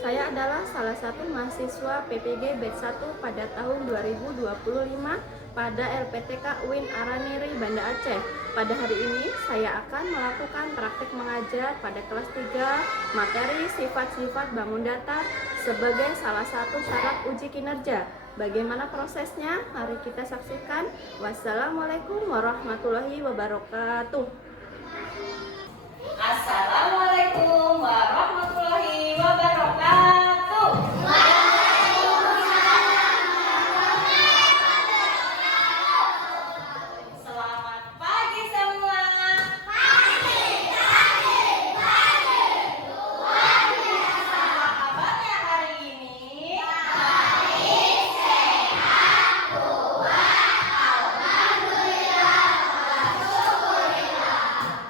Saya adalah salah satu mahasiswa PPG Batch 1 pada tahun 2025 pada LPTK UIN Araniri, Banda Aceh. Pada hari ini saya akan melakukan praktik mengajar pada kelas 3 materi sifat-sifat bangun datar sebagai salah satu syarat uji kinerja. Bagaimana prosesnya? Mari kita saksikan. Wassalamualaikum warahmatullahi wabarakatuh. Assalamualaikum warahmatullahi wabarakatuh. Selamat pagi semua. Apa kabarnya hari ini?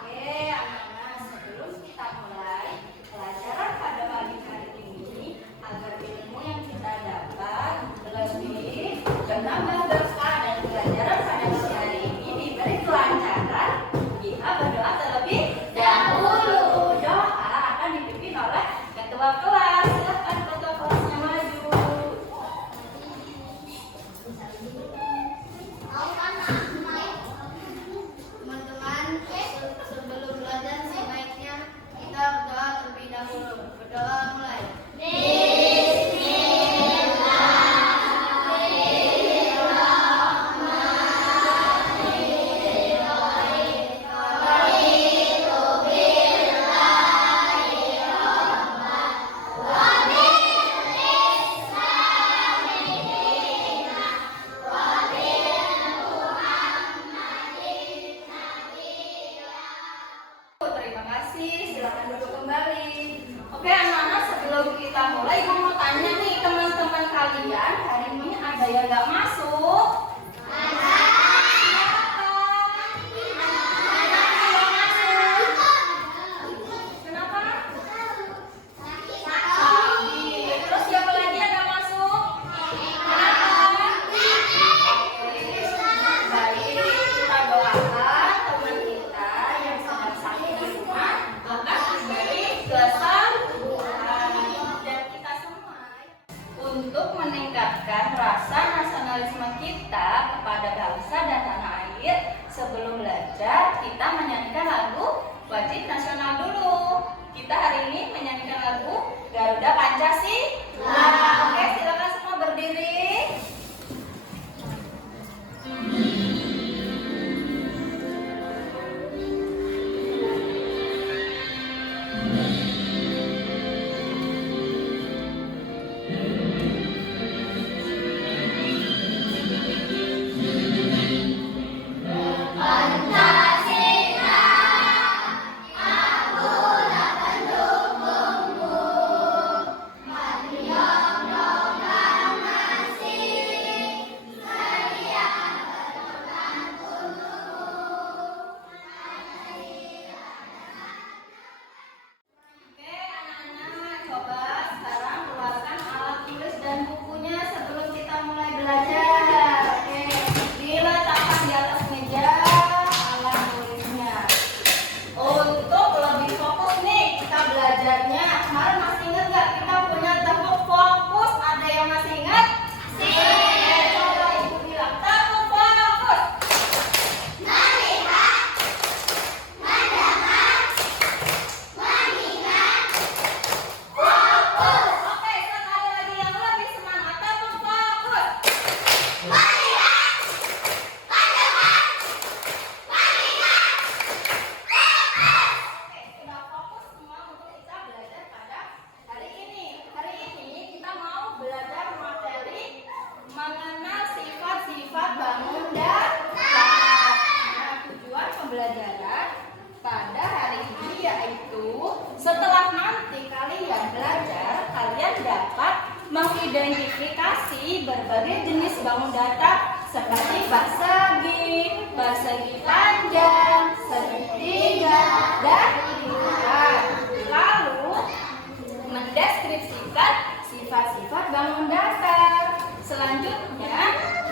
Oke, anak-anak, sebelum kita mulai pelajaran pada pagi hari ini, agar ilmu yang kita dapat lebih menambah berkah dan pelajaran pada pagi hari ini diberi kelancaran, kita berdoa terlebih dahulu. Doa akan dipimpin oleh ketua kelas. Silakan ketua kelasnya maju. Teman-teman, sebelum belajar sebaiknya kita berdoa terlebih dahulu. Berdoa mulai. Terima kasih, silakan duduk kembali. Oke anak-anak, sebelum kita mulai, ibu mau tanya nih teman-teman kalian, hari ini ada yang nggak masuk? Kenapa? Sakit. Terus siapa lagi yang nggak masuk? Kenapa? Baik, kita doakan teman kita yang sedang sakit di rumah akan diberi kesembuhan. Dan kita semua untuk meningkatkan rasa nasionalisme kita kepada bangsa dan tanah air, sebelum belajar kita menyanyikan lagu wajib nasional dulu. Kita hari ini menyanyikan lagu Garuda Pancasila. Oke, silakan semua berdiri. Oke, anak-anak, coba sekarang keluarkan alat tulis dan bukunya sebelum kita mulai belajar. Oke, diletakkan di atas meja alat tulisnya. Untuk lebih fokus nih kita belajarnya. Kemarin masih ingat nggak kita punya tepuk fokus? Ada yang masih ingat? Oke, coba ibu bilang tepuk fokus. Oke, sekali lagi yang lebih semangat, tepuk fokus. Oke, sudah fokus semua untuk kita belajar pada hari ini. Hari ini kita mau belajar materi mengenal sifat-sifat bangun datar. Nah, tujuan pembelajaran pada hari ini yaitu setelah nanti kalian belajar, kalian dapat mengidentifikasi berbagai jenis bangun datar seperti persegi panjang, segitiga, dan lingkaran. Lalu mendeskripsikan sifat-sifat bangun datar. Selanjutnya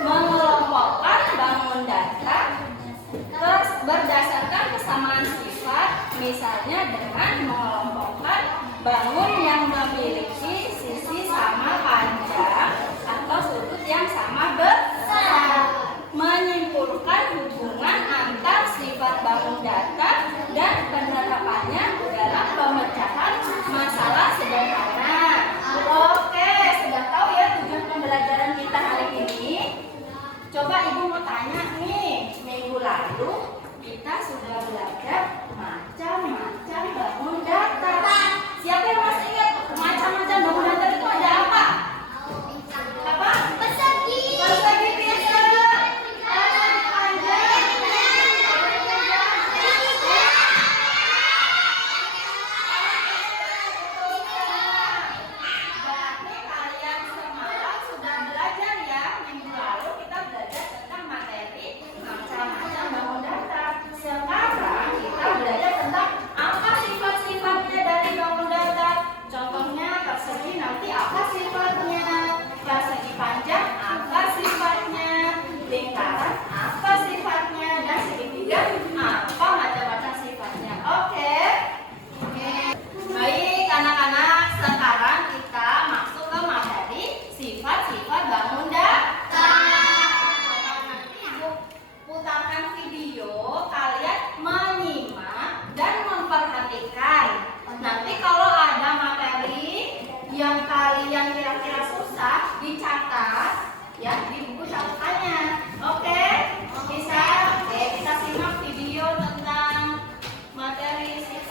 mengelompokkan bangun datar berdasarkan kesamaan sifat, misalnya dengan mengelompokkan bangun yang memiliki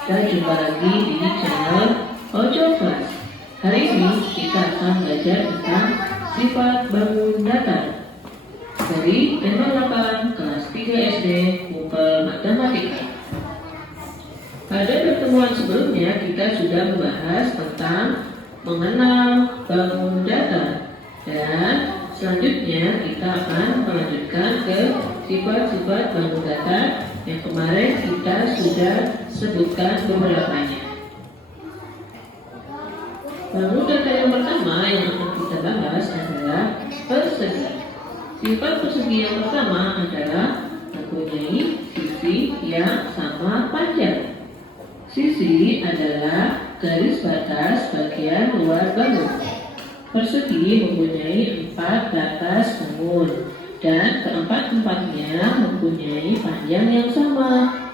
Kita jumpa lagi di channel Ojo Kelas. Hari ini kita akan belajar tentang sifat bangun datar dari tema 8 kelas 3 SD Kumpul Matematika. Pada pertemuan sebelumnya kita sudah membahas tentang mengenal bangun datar, dan selanjutnya kita akan melanjutkan ke sifat-sifat bangun datar yang kemarin kita sudah sebutkan beberapanya. Bangun datar yang pertama yang akan kita bahas adalah persegi. Sifat persegi yang pertama adalah mempunyai sisi yang sama panjang. Sisi adalah garis batas bagian luar bangun. Persegi mempunyai 4 batas bangun, dan keempat-empatnya mempunyai panjang yang sama.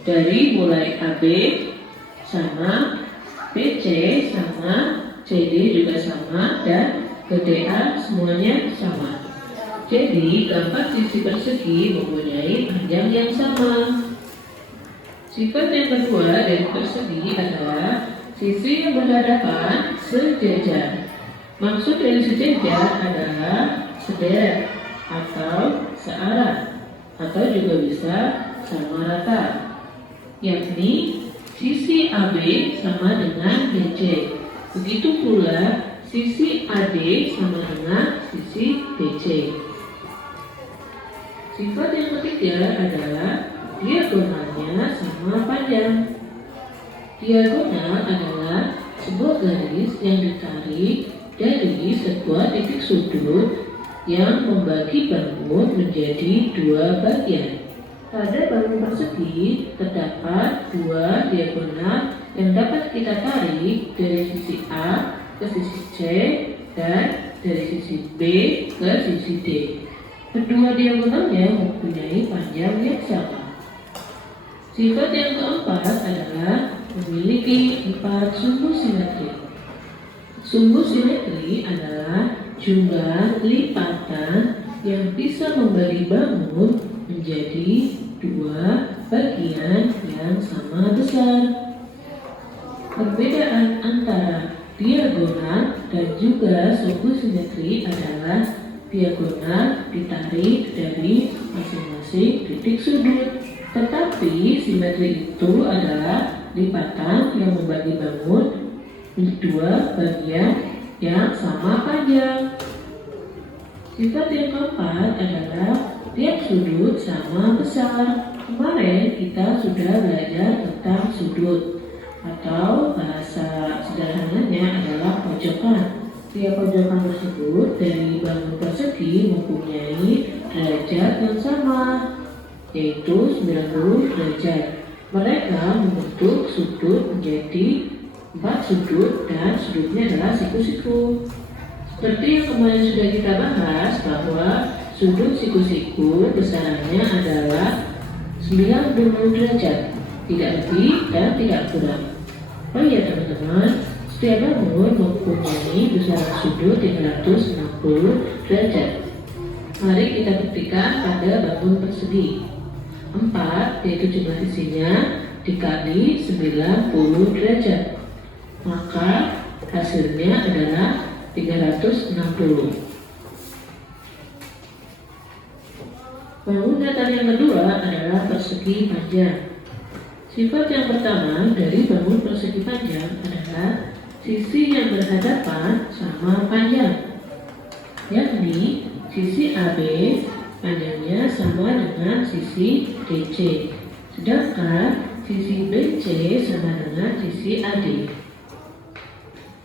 Dari mulai AB sama, BC sama, CD juga sama, dan BDA semuanya sama. Jadi keempat sisi persegi mempunyai panjang yang sama. Sifat yang kedua dari persegi adalah sisi yang berhadapan sejajar. Maksud dari sejajar adalah sederet atau searah, atau juga bisa sama rata, yakni sisi AB sama dengan BC. Begitu pula sisi AD sama dengan sisi BC. Sifat yang ketiga adalah diagonalnya sama panjang. Diagonal adalah sebuah garis yang ditarik dari sebuah titik sudut yang membagi bangun menjadi 2 bagian. Pada bangun persegi terdapat 2 diagonal yang dapat kita tarik dari sisi A ke sisi C dan dari sisi B ke sisi D. Kedua diagonalnya mempunyai panjang yang sama. Sifat yang keempat adalah memiliki 4 sumbu simetri. Sumbu simetri adalah jumlah lipatan yang bisa membagi bangun menjadi 2 bagian yang sama besar. Perbedaan antara diagonal dan juga sumbu simetri adalah diagonal ditarik dari masing-masing titik sudut, tetapi simetri itu adalah lipatan yang membagi bangun menjadi 2 bagian yang sama panjang. Sifat yang keempat adalah tiap sudut sama besar. Kemarin kita sudah belajar tentang sudut, atau bahasa sederhananya adalah pojokan. Tiap pojokan tersebut dari bangun persegi mempunyai derajat yang sama, yaitu 90 derajat. Mereka membentuk sudut menjadi 4 sudut, dan sudutnya adalah siku-siku. Seperti yang kemarin sudah kita bahas bahwa sudut siku-siku besarannya adalah 90 derajat, tidak lebih dan tidak kurang. Oh iya teman-teman, setiap bangun mempunyai besaran sudut 360 derajat. Mari kita buktikan pada bangun persegi. 4 yaitu jumlah sisinya dikali 90 derajat, maka hasilnya adalah 360. Bangun datar yang kedua adalah persegi panjang. Sifat yang pertama dari bangun persegi panjang adalah sisi yang berhadapan sama panjang, yakni sisi AB panjangnya sama dengan sisi DC, sedangkan sisi BC sama dengan sisi AD.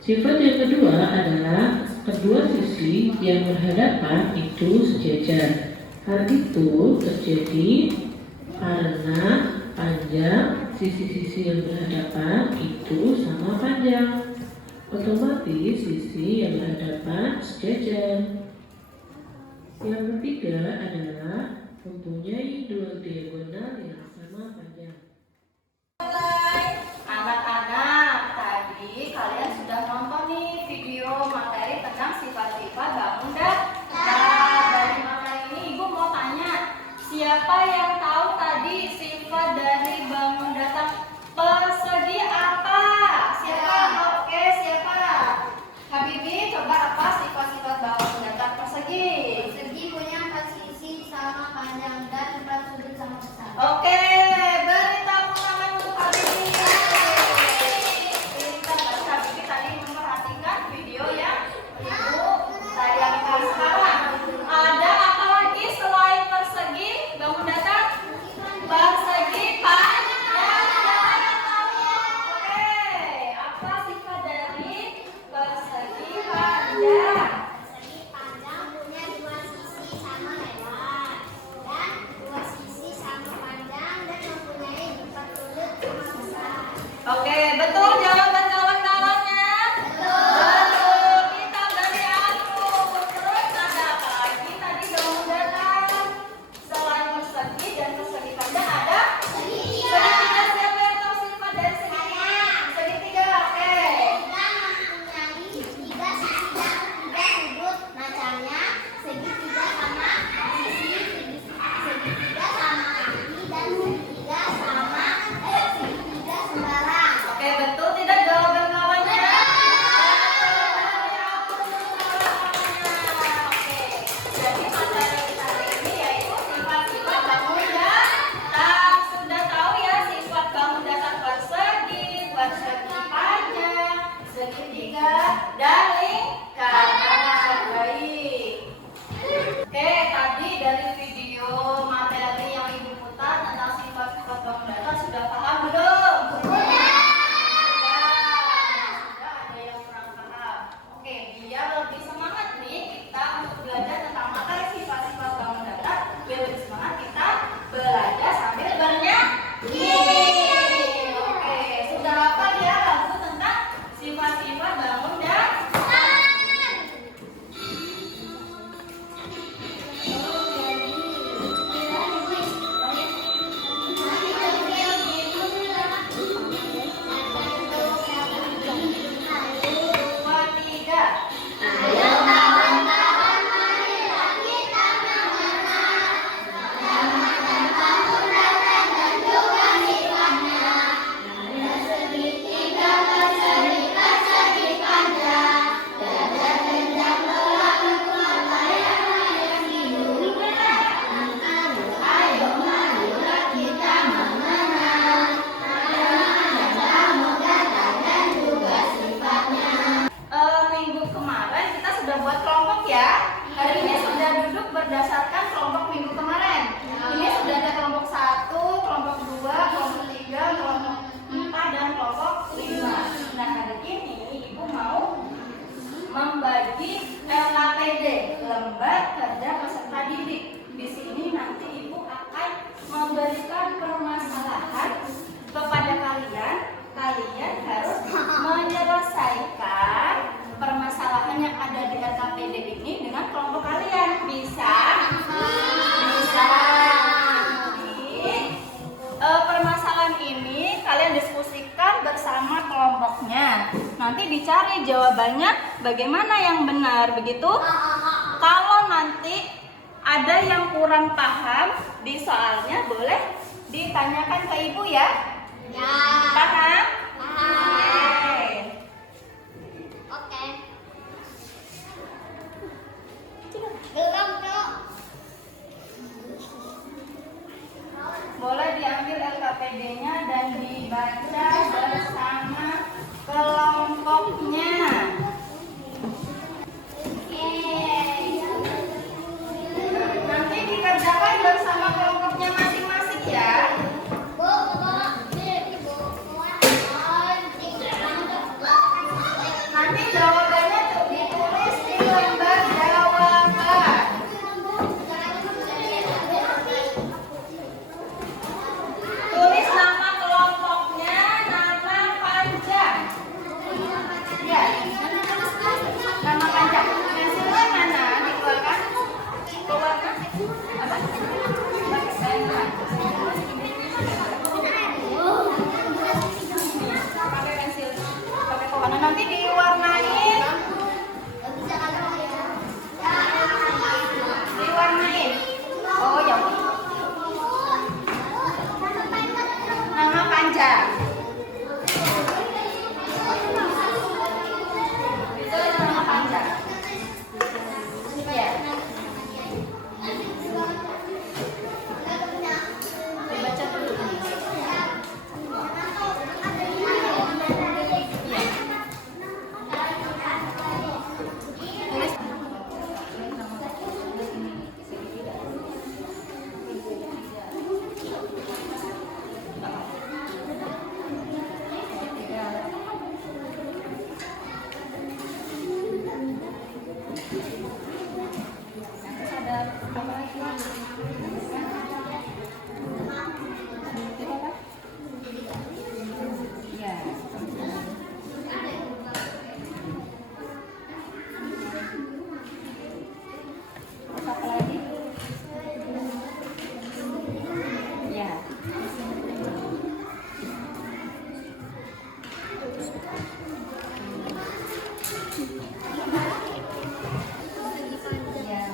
Sifat yang kedua adalah kedua sisi yang berhadapan itu sejajar. Hal itu terjadi karena panjang sisi-sisi yang berhadapan itu sama panjang. Otomatis sisi yang berhadapan sejajar. Yang ketiga adalah mempunyai 2 diagonal yang sama panjang. Anak-anak, tadi kalian sudah nonton nih video materi tentang sifat-sifat bangun datar. Dari materi ini Ibu mau tanya, siapa yang tahu tadi sifat dari bangun datar persegi? mengetahui jawabannya bagaimana yang benar, begitu? Kalau nanti ada yang kurang paham di soalnya, boleh ditanyakan ke ibu ya. Ya. Paham? Paham. Oke. Belum, Dok. Boleh diambil LKPD-nya dan dibaca bersama kelompoknya. Nanti dikerjakan bersama kelompoknya masing-masing ya. Nanti jawabannya ditulis di lembar jawaban. Tulis nama kelompoknya, nama panjang. Ya, nama panjang. Pensilnya mana? Dikeluarkan? Keluarkan? Apa? Pakai pena. Pakai pensil. Pakai pewarna. Nanti diwarnain. Diwarnain. Oh ya. Nama panjang. Itu nama panjang. Ya. Dibaca dulu. Tulis. Apa lagi? Ya. Ya.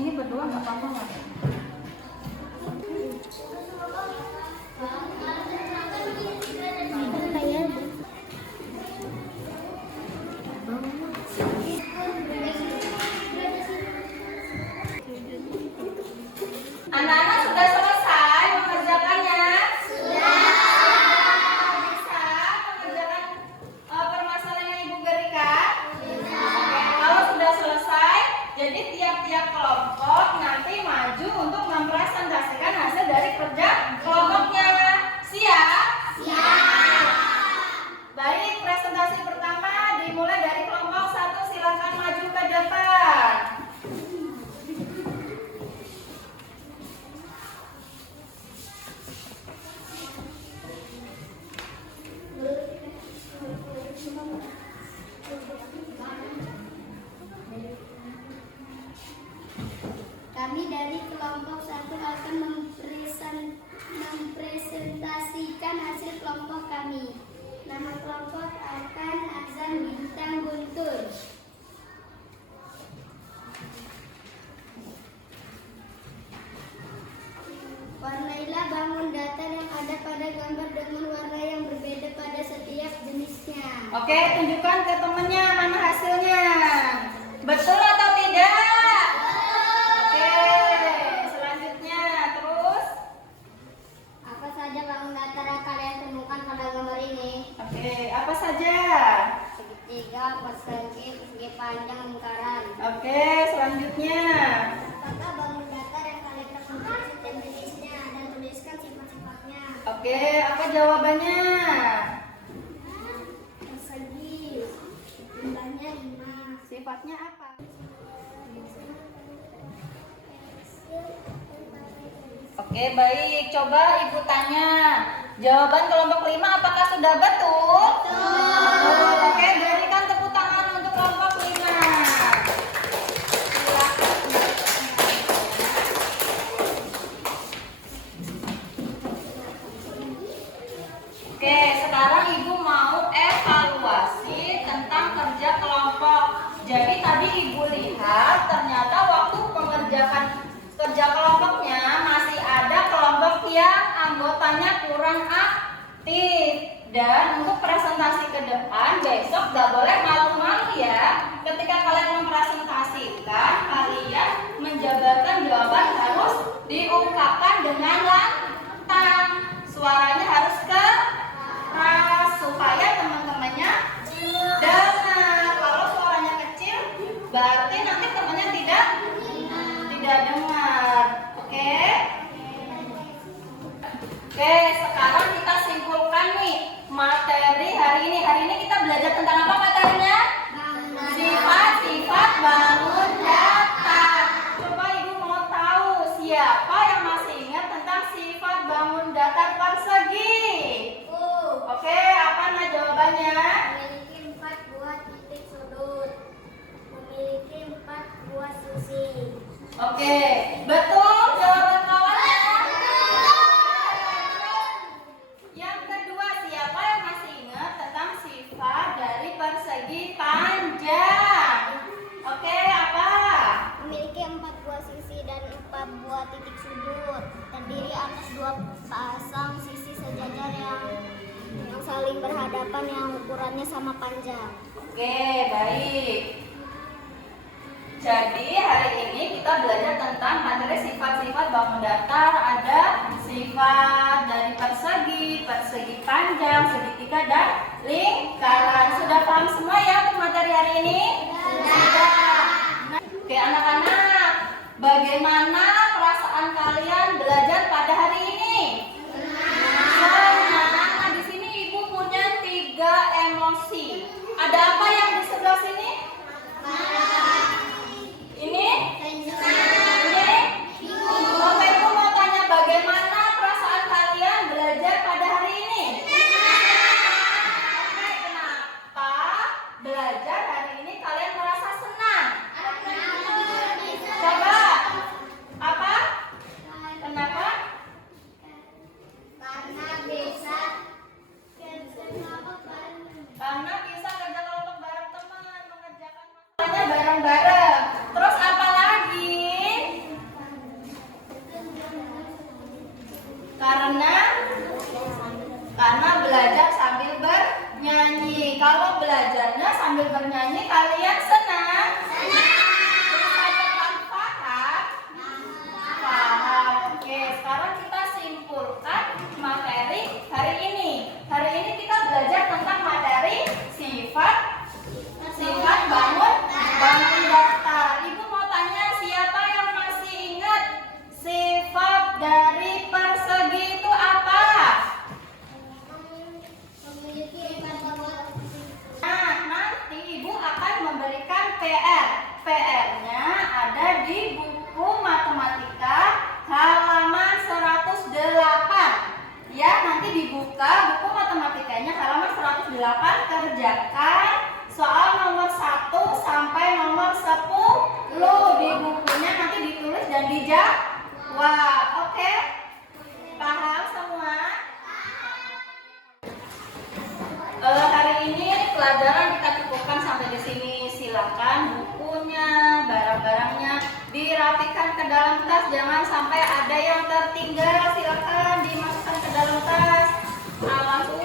Ini berdua nggak apa-apa nggak? Anak-anak sudah selesai mengerjakannya? Sudah. Bisa mengerjakan permasalahan yang Ibu berikan? Sudah. Oke, kalau sudah selesai, jadi tiap-tiap kelompok nanti maju untuk mempresentasikan hasil dari kerja kelompoknya. Siap? Siap. Baik, presentasi pertama dimulai dari kelompok 1. Silakan maju ke depan. Kami dari kelompok 1 akan mempresentasikan hasil kelompok kami. Nama kelompok akan Azan Bintang Guntur. Warnailah bangun datar yang ada pada gambar dengan warna yang berbeda pada setiap jenisnya. Oke, tunjukkan ke temennya mana hasilnya. Betul atau tidak? Oke, selanjutnya terus. Apa saja bangun datar yang kalian temukan pada gambar ini? Oke, apa saja? Segitiga, persegi, persegi panjang, lingkaran. Oke, selanjutnya. Apakah bangun datar yang kalian temukan setiap jenisnya dan tuliskan sifat-sifatnya? Oke, apa jawabannya? Persegi, jumlahnya 5. Sifatnya apa? Oke, baik. Coba Ibu tanya, Jawaban kelompok 5 apakah sudah betul? Betul. Oke, berikan tepuk tangan untuk kelompok 5. Oke, sekarang Ibu mau evaluasi tentang kerja kelompok. Jadi tadi Ibu lihat ternyata waktu mengerjakan kerja kelompoknya masih ada kelompok yang anggotanya kurang aktif. Dan untuk presentasi ke depan besok gak boleh malu-malu ya. Ketika kalian mempresentasikan, kalian menjabarkan jawaban harus diungkapkan dengan lantang. Suaranya harus keras supaya teman-temannya dengar. Kalau suaranya kecil, berarti nanti temannya tidak dengar. Oke? Oke, sekarang kita simpulkan nih materi hari ini. Hari ini kita belajar tentang apa materinya? Sifat-sifat bangun datar. Coba Ibu mau tahu siapa yang masih ingat tentang sifat bangun datar persegi? Oke, apa nah jawabannya? Memiliki 4 buah titik sudut. Memiliki 4 buah sisi. Oke, betul jawaban kawannya. Yang kedua, siapa yang masih ingat tentang sifat dari persegi panjang? Oke, apa? Memiliki 4 buah sisi dan 4 buah titik sudut. Terdiri atas 2 pasang sisi sejajar yang saling berhadapan yang ukurannya sama panjang. Oke, baik. Jadi hari ini kita belajar tentang materi sifat-sifat bangun datar. Ada sifat dari persegi, persegi panjang, segitiga, dan lingkaran. Sudah paham semua ya untuk materi hari ini? Sudah. Nah, oke anak-anak, bagaimana perasaan kalian belajar pada hari ini? Senang. Nah, di sini Ibu punya 3 emosi. Ada apa yang di sebelah sini? Ini? Oke, Ibu mau tanya bagaimana perasaan kalian belajar pada hari ini? Oke, kenapa belajar hari ini kalian merasa senang? Coba, apa? Kenapa? Karena bisa kerja kelompok bareng teman, mengerjakan masalahnya bareng-bareng. Terus apa lagi? Karena belajar sambil bernyanyi. Kalau belajarnya sambil bernyanyi kalian senang? Senang. Paham? Paham. Oke, sekarang kita simpulkan materi hari ini. Hari ini kita belajar tentang materi sifat bangun datar. Ibu mau tanya siapa yang masih ingat sifat dari persegi itu apa? Nah, nanti Ibu akan memberikan PR. PR-nya ada di buku matematika halaman 108. Ya, nanti dibuka buku matematikanya halaman 108, kerjakan soal nomor 1 sampai nomor 10 di bukunya, nanti ditulis dan dijawab. Oke? Paham semua? Hari ini pelajaran kita cukupkan sampai di sini. Silakan bukunya, barang-barangnya dirapikan ke dalam tas, jangan sampai ada yang tertinggal. Silakan dimasukkan ke dalam tas. Langsung